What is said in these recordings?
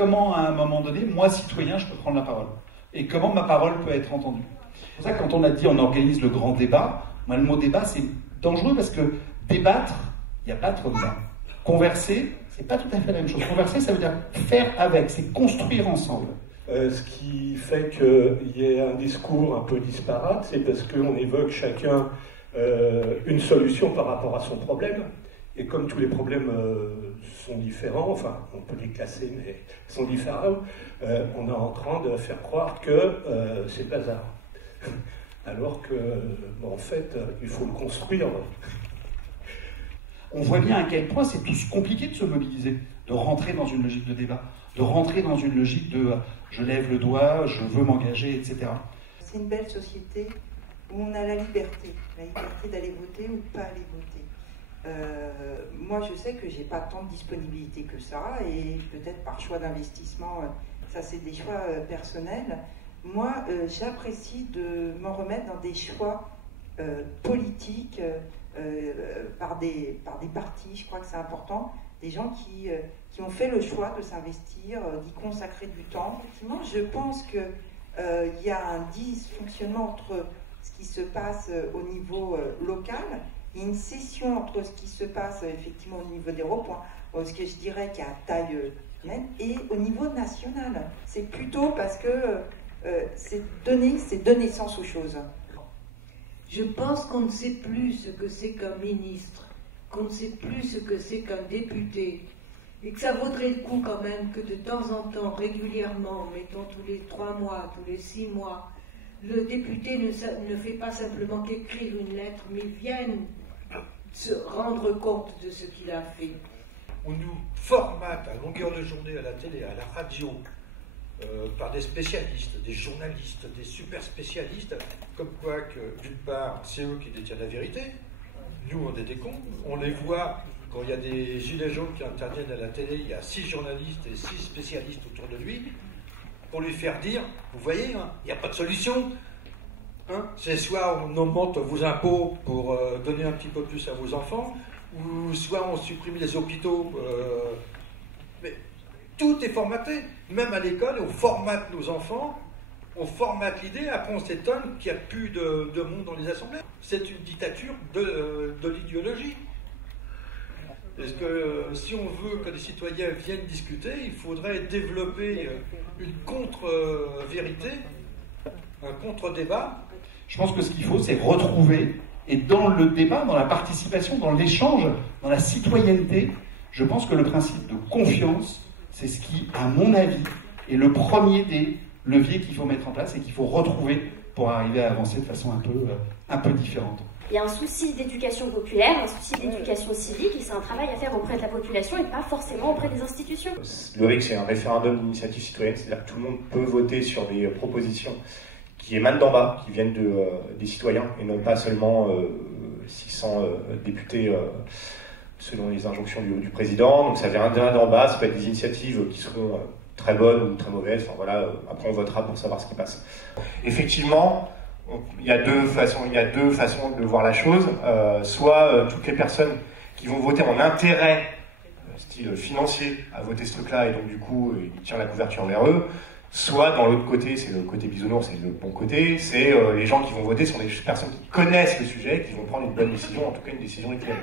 comment à un moment donné, moi citoyen, je peux prendre la parole. Et comment ma parole peut être entendue. C'est pour ça que quand on a dit on organise le grand débat, moi le mot débat c'est dangereux parce que débattre, il n'y a pas trop de débat. Converser, c'est pas tout à fait la même chose. Converser, ça veut dire faire avec, c'est construire ensemble. Ce qui fait qu'il y ait un discours un peu disparate, c'est parce qu'on évoque chacun une solution par rapport à son problème. Et comme tous les problèmes sont différents, enfin, on peut les classer, mais sont différents, on est en train de faire croire que c'est bazar. Alors que, en fait, il faut le construire. On voit bien à quel point c'est tous compliqué de se mobiliser, de rentrer dans une logique de débat, de rentrer dans une logique de je lève le doigt, je veux m'engager, etc. C'est une belle société où on a la liberté d'aller voter ou pas aller voter. Moi, je sais que j'ai pas tant de disponibilité que ça, et peut-être par choix d'investissement, ça c'est des choix personnels. Moi, j'apprécie de m'en remettre dans des choix politiques par des partis. Je crois que c'est important. Des gens qui ont fait le choix de s'investir, d'y consacrer du temps. Effectivement, je pense qu'il y a un dysfonctionnement entre ce qui se passe au niveau local. Il y a une scission entre ce qui se passe effectivement au niveau des ronds-points, ce que je dirais qui a taille humaine, et au niveau national. C'est plutôt parce que c'est donner sens aux choses. Je pense qu'on ne sait plus ce que c'est qu'un ministre, qu'on ne sait plus ce que c'est qu'un député, et que ça vaudrait le coup quand même que de temps en temps, régulièrement, mettons tous les 3 mois, tous les 6 mois, le député ne fait pas simplement qu'écrire une lettre, mais vienne se rendre compte de ce qu'il a fait. On nous formate à longueur de journée à la télé, à la radio, par des spécialistes, des journalistes, des super spécialistes, comme quoi que, d'une part, c'est eux qui détiennent la vérité, nous on est des cons, on les voit quand il y a des gilets jaunes qui interviennent à la télé, il y a 6 journalistes et 6 spécialistes autour de lui, pour lui faire dire, vous voyez, hein, il n'y a pas de solution. Hein, c'est soit on augmente vos impôts pour donner un petit peu plus à vos enfants, ou soit on supprime les hôpitaux. Mais tout est formaté. Même à l'école, on formate nos enfants, on formate l'idée, après on s'étonne qu'il n'y a plus de monde dans les assemblées. C'est une dictature de l'idéologie. Parce que si on veut que les citoyens viennent discuter, il faudrait développer une contre-vérité, un contre-débat. Je pense que ce qu'il faut, c'est retrouver, et dans le débat, dans la participation, dans l'échange, dans la citoyenneté, je pense que le principe de confiance, c'est ce qui, à mon avis, est le premier des leviers qu'il faut mettre en place et qu'il faut retrouver pour arriver à avancer de façon un peu différente. Il y a un souci d'éducation populaire, un souci d'éducation civique, et c'est un travail à faire auprès de la population et pas forcément auprès des institutions. Le RIC, c'est un référendum d'initiative citoyenne, c'est-à-dire que tout le monde peut voter sur des propositions qui émanent d'en bas, qui viennent des citoyens, et non pas seulement 600 députés selon les injonctions du président. Donc ça vient d'en bas, ça peut être des initiatives qui seront très bonnes ou très mauvaises, enfin voilà, après on votera pour savoir ce qui passe. Effectivement, il y a deux façons de voir la chose. Soit toutes les personnes qui vont voter en intérêt, style financier, à voter ce truc-là, et donc du coup, ils tirent la couverture vers eux. Soit dans l'autre côté, c'est le côté bisounours, c'est le bon côté, c'est les gens qui vont voter sont des personnes qui connaissent le sujet, qui vont prendre une bonne décision, en tout cas une décision éclairée.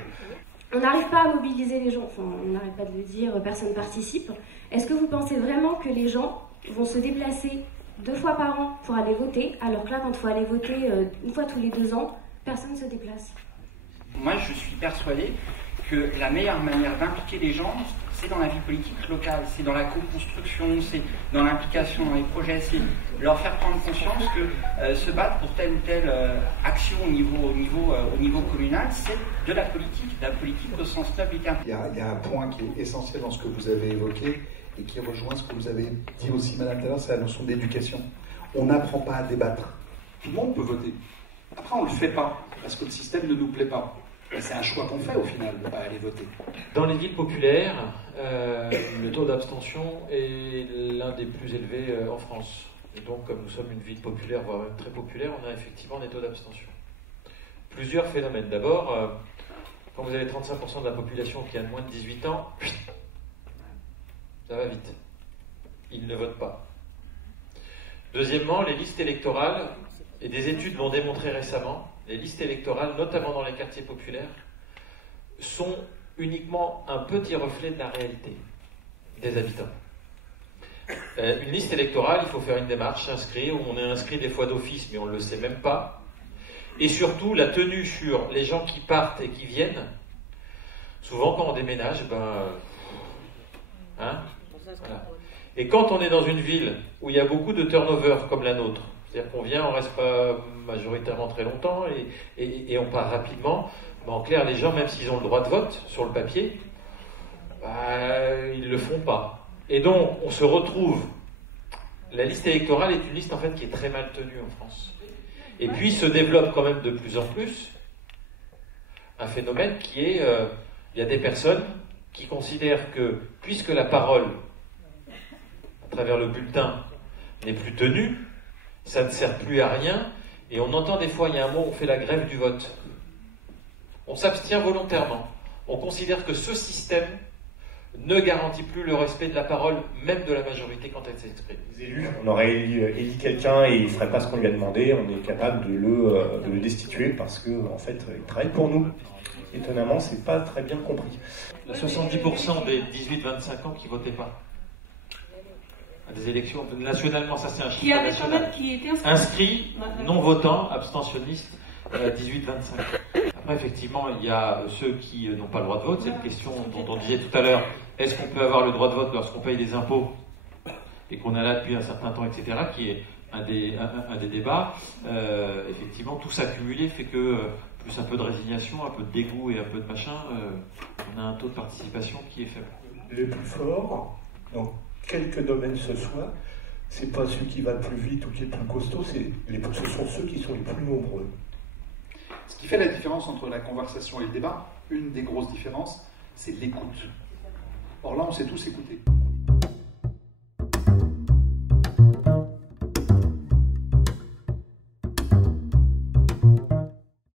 On n'arrive pas à mobiliser les gens, enfin on n'arrête pas de le dire, personne participe. Est-ce que vous pensez vraiment que les gens vont se déplacer 2 fois par an pour aller voter, alors que là, quand il faut aller voter 1 fois tous les 2 ans, personne ne se déplace? Moi, je suis persuadé que la meilleure manière d'impliquer les gens, c'est dans la vie politique locale, c'est dans la co-construction, c'est dans l'implication dans les projets, c'est leur faire prendre conscience que se battre pour telle ou telle action au niveau communal, c'est de la politique au sens noble du terme. Il y a un point qui est essentiel dans ce que vous avez évoqué et qui rejoint ce que vous avez dit aussi, madame, tout à l'heure, c'est la notion d'éducation. On n'apprend pas à débattre. Tout le monde peut voter. Après, on ne le fait pas, parce que le système ne nous plaît pas. C'est un choix qu'on fait au final, de ne pas aller voter. Dans les villes populaires, le taux d'abstention est l'un des plus élevés en France. Et donc, comme nous sommes une ville populaire, voire même très populaire, on a effectivement des taux d'abstention. Plusieurs phénomènes. D'abord, quand vous avez 35% de la population qui a de moins de 18 ans, ça va vite. ils ne votent pas. Deuxièmement, les listes électorales, et des études l'ont démontré récemment, les listes électorales, notamment dans les quartiers populaires, sont uniquement un petit reflet de la réalité des habitants. Une liste électorale, il faut faire une démarche, s'inscrire, où on est inscrit des fois d'office, mais on ne le sait même pas. Et surtout, la tenue sur les gens qui partent et qui viennent. Souvent, quand on déménage, voilà. Et quand on est dans une ville où il y a beaucoup de turnover comme la nôtre, c'est-à-dire qu'on vient, on ne reste pas majoritairement très longtemps et on part rapidement, en clair, les gens, même s'ils ont le droit de vote sur le papier, ils ne le font pas. Et donc, on se retrouve... La liste électorale est une liste, en fait, qui est très mal tenue en France. Et puis, se développe quand même de plus en plus un phénomène qui est... il y a des personnes qui considèrent que, puisque la parole, à travers le bulletin, n'est plus tenue, ça ne sert plus à rien, et on entend des fois, il y a un mot, on fait la grève du vote. On s'abstient volontairement. On considère que ce système ne garantit plus le respect de la parole, même de la majorité quand elle s'exprime. Les élus, on aurait élu quelqu'un et il ne ferait pas ce qu'on lui a demandé, on est capable de le destituer parce qu'en fait, il travaille pour nous. Étonnamment, c'est pas très bien compris. Il y a 70% des 18-25 ans qui votaient pas à des élections nationalement, ça c'est un chiffre national. Qui était inscrits, non votants, abstentionnistes, 18-25. Après, effectivement, il y a ceux qui n'ont pas le droit de vote. C'est une question dont on disait tout à l'heure. Est-ce qu'on peut avoir le droit de vote lorsqu'on paye des impôts et qu'on est là depuis un certain temps, etc., qui est un des débats. Effectivement, tout ça cumulé fait que, plus un peu de résignation, un peu de dégoût et un peu de machin, on a un taux de participation qui est faible. Les plus forts, dans quelques domaines ce soit, c'est pas celui qui va le plus vite ou qui est le plus costaud, ce sont ceux qui sont les plus nombreux. Ce qui fait la différence entre la conversation et le débat, une des grosses différences, c'est l'écoute. Or là, on s'est tous écoutés.